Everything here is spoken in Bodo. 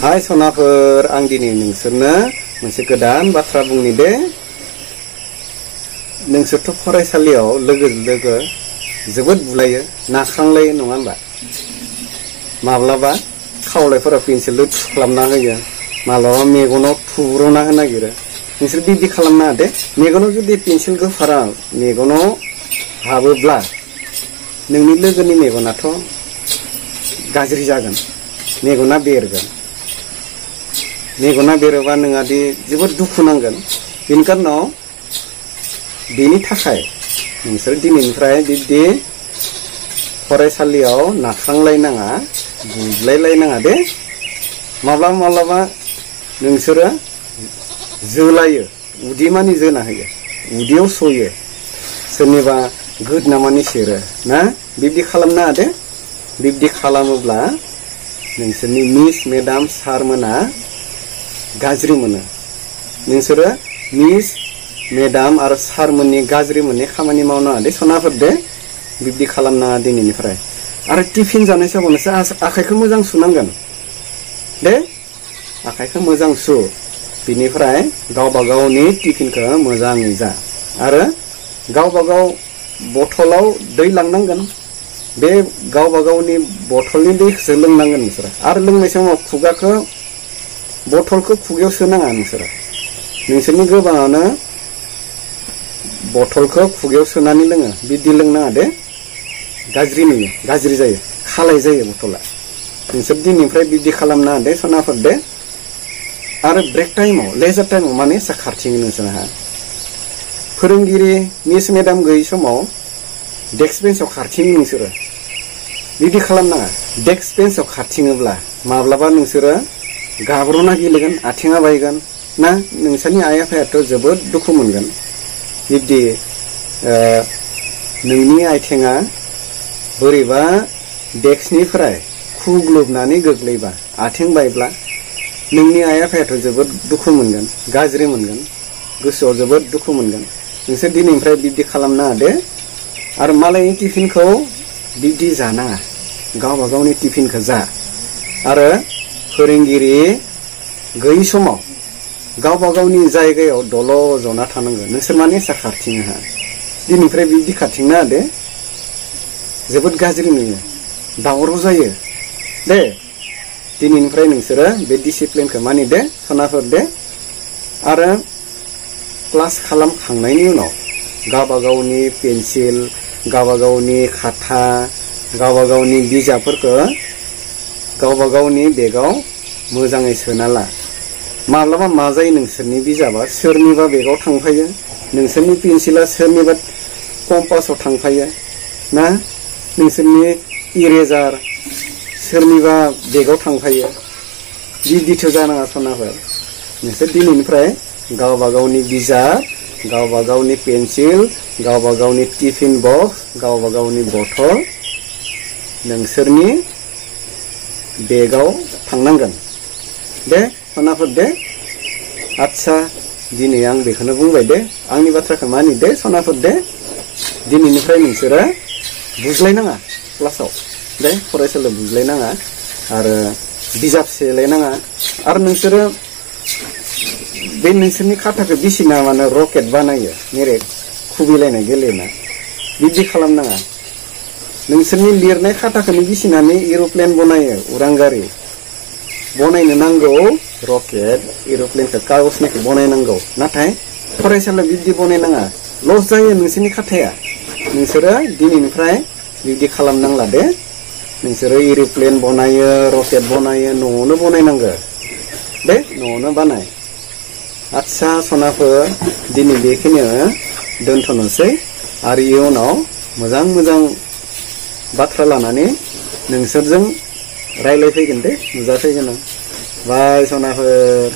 हाय सनाफोर आं दिनै नोंसोरनो मोनसे गोदान बाथ्रा बुंनि दे। नोंसोरथ' फरायसालियाव लोगो जोबोद बुलायो नाख्रांलायो नङा होनबा? माब्लाबा खावलायफोरा पेन्सिलजों थुख्लाबना होयो, माब्लाबा मेगनाव थुब्रना होनो नागिरो। नोंसोर बिदि खालामनाङा दे। मेगनाव जुदि पेन्सिल गोफारा मेगनाव हाबोब्ला नोंनि लोगोनि मेगनाथ' गाज्रि जागोन, मेगना बेरगोन। मेगना बेरोबा नोंहादि जोबोद दुखु नांगोन। बेनि थाखाय नोंसोर दिनैनिफ्राय बिदि फरायसालियाव नाख्रांलायनाङा, बुज्लायलायनाङा दे। माब्लाबा नोंसोरो जोलायो, उदैमानि जोना होयो, उदैयाव सयो, सोरनिबा गोदनामानि सेरो ना। बिब्दि खालामनाङा दे। बिब्दि खालामोब्ला नोंसोरनि मिस मेडाम सारमोना गाज्रि मोनो। नोंसोरो मिस मेडाम आरो सारमोननि गाज्रि मोननाय खामानि मावनाङा दे सनाफोर दे। बिब्दि खालामनाङा दिनैनिफ्राय। आरो टिफिन जानाय समाव नोंसोर आखाइखौ मोजां सुनांगोन दे। आखाइखौ मोजां सु। बिनिफ्राय गावबा गावनि टिफिनखौ मोजाङै जा। आरो गावबा गाव बथलाव दै लांनांगोन। बे गावबा गावनि बथलनि दैखौसो लोंनांगोन नोंसोरो। आरो लोंनाय समाव बथलखौ खुगायाव सोनाङा नोंसोरो। नोंसोरनि गोबाङानो बथलखौ खुगायाव सोनानै लोङो। बिदि लोंनाङा दे। गाज्रि नुयो, गाज्रि जायो, खालाय जायो बथला। नोंसोर दिनैनिफ्राय बिदि खालामनाङा दे सनाफोर दे। आरो ब्रेक टाइमाव, लेजार टाइमाव माने खारथिङो नोंसोरहा। फोरोंगिरि मिस मेडाम गैयै समाव डेस्क बेन्चआव खारथिङो नोंसोरो। बिदि खालामनाङा। डेस्क बेन्चआव खारथिङोब्ला माब्लाबा नोंसोरो गाब्र'ना गेलेगोन, आथिङा बायगोन ना। नोंसोरनि आइ आफायाथ' जोबोद दुखु मोनगोन। बिब्दि नोंनि आथिङा बोरैबा डेस्कनिफ्राय खुग्लुबनानै गोग्लैबा, आथिं बायब्ला नोंनि आइ आफायाथ' जोबोद दुखु मोनगोन, गाज्रि मोनगोन, गोसोआव जोबोद दुखु मोनगोन। नोंसोर दिनैनिफ्राय बिब्दि खालामनाङा दे। आरो मालायनि टिफिनखौ बिब्दि जानाङा। गावबा गावनि टिफिनखौ जा। आरो फोरोंगिरि गैयै समाव गावबा गावनि जायगायाव दल' जना थानांगोन। नोंसोर माने खारथिङो हा। दिनैनिफ्राय बिब्दि खारथिंनाङा दे। जोबोद गाज्रि नुयो, दावराव जायो दे। दिनैनिफ्राय नोंसोरो बे डिसिप्लिनखौ मानि दे सनाफोर दे। आरो क्लास खालामखांनायनि उनाव गावबा गावनि पेन्सिल, गावबा गावनि खाथा, गावबा गावनि बिजाबफोरखौ गावबा गावनि बेगाव मोजाङै सोना ला। माब्लाबा मा जायो, नोंसोरनि बिजाबा सोरनिबा बेगाव थांफायो, नोंसोरनि पेन्सिला सोरनिबा कम्पासआव थांफायो ना, नोंसोरनि इरेजार सोरनिबा बेगाव थांफायो। बिदिथ' जानाङा सनाफोर। नोंसोर दिनैनिफ्राय गावबा गावनि बिजाब, गावबा गावनि पेन्सिल, गावबा गावनि टिफिन बक्स, गावबा गावनि बथल नोंसोरनि बेगाव थांनांगोन दे सनाफोर दे। आदसा दिनै आं बेखौनो बुंबाय दे। आंनि बाथ्राखौ मानि दे सनाफोर दे। दिनैनिफ्राय नोंसोरो बुज्लायनाङा क्लासाव दे, फरायसालियाव बुज्लायनाङा आरो बिजाब सेलायनाङा। आरो नोंसोरो बे नोंसोरनि खाथाखौ बिसिना मानो रकेट बानायो, मेरे खुबैलायनाय गेलेना। बिदि खालामनाङा। नोंसोरनि लिरनाय खाथाखौनो बिसिनानै एर'प्लेन बनायो, उरां गारि बनायनो नांगौ। रकेट एर'प्लेनखौ कागजनिखौ बनायनांगौ। नाथाय फरायसालियाव बिब्दि बनायनाङा, लस जायो नोंसोरनि खाथाया। नोंसोरो दिनैनिफ्राय बिब्दि खालामनांला दे। नोंसोरो एर'प्लेन बनायो, रकेट बनायो, न'आवनो बनायनांगौ दे, न'आवनो बानाय। आदसा सनाफोर दिनै बेखिनियावनो दोनथ'नोसै। आरो इयुनाव मोजां मोजां बाथ्रा लानानै नोंसोरजों रायज्लायफैगोन दे, नुजाफैगोन आं। बाय सनाफोर।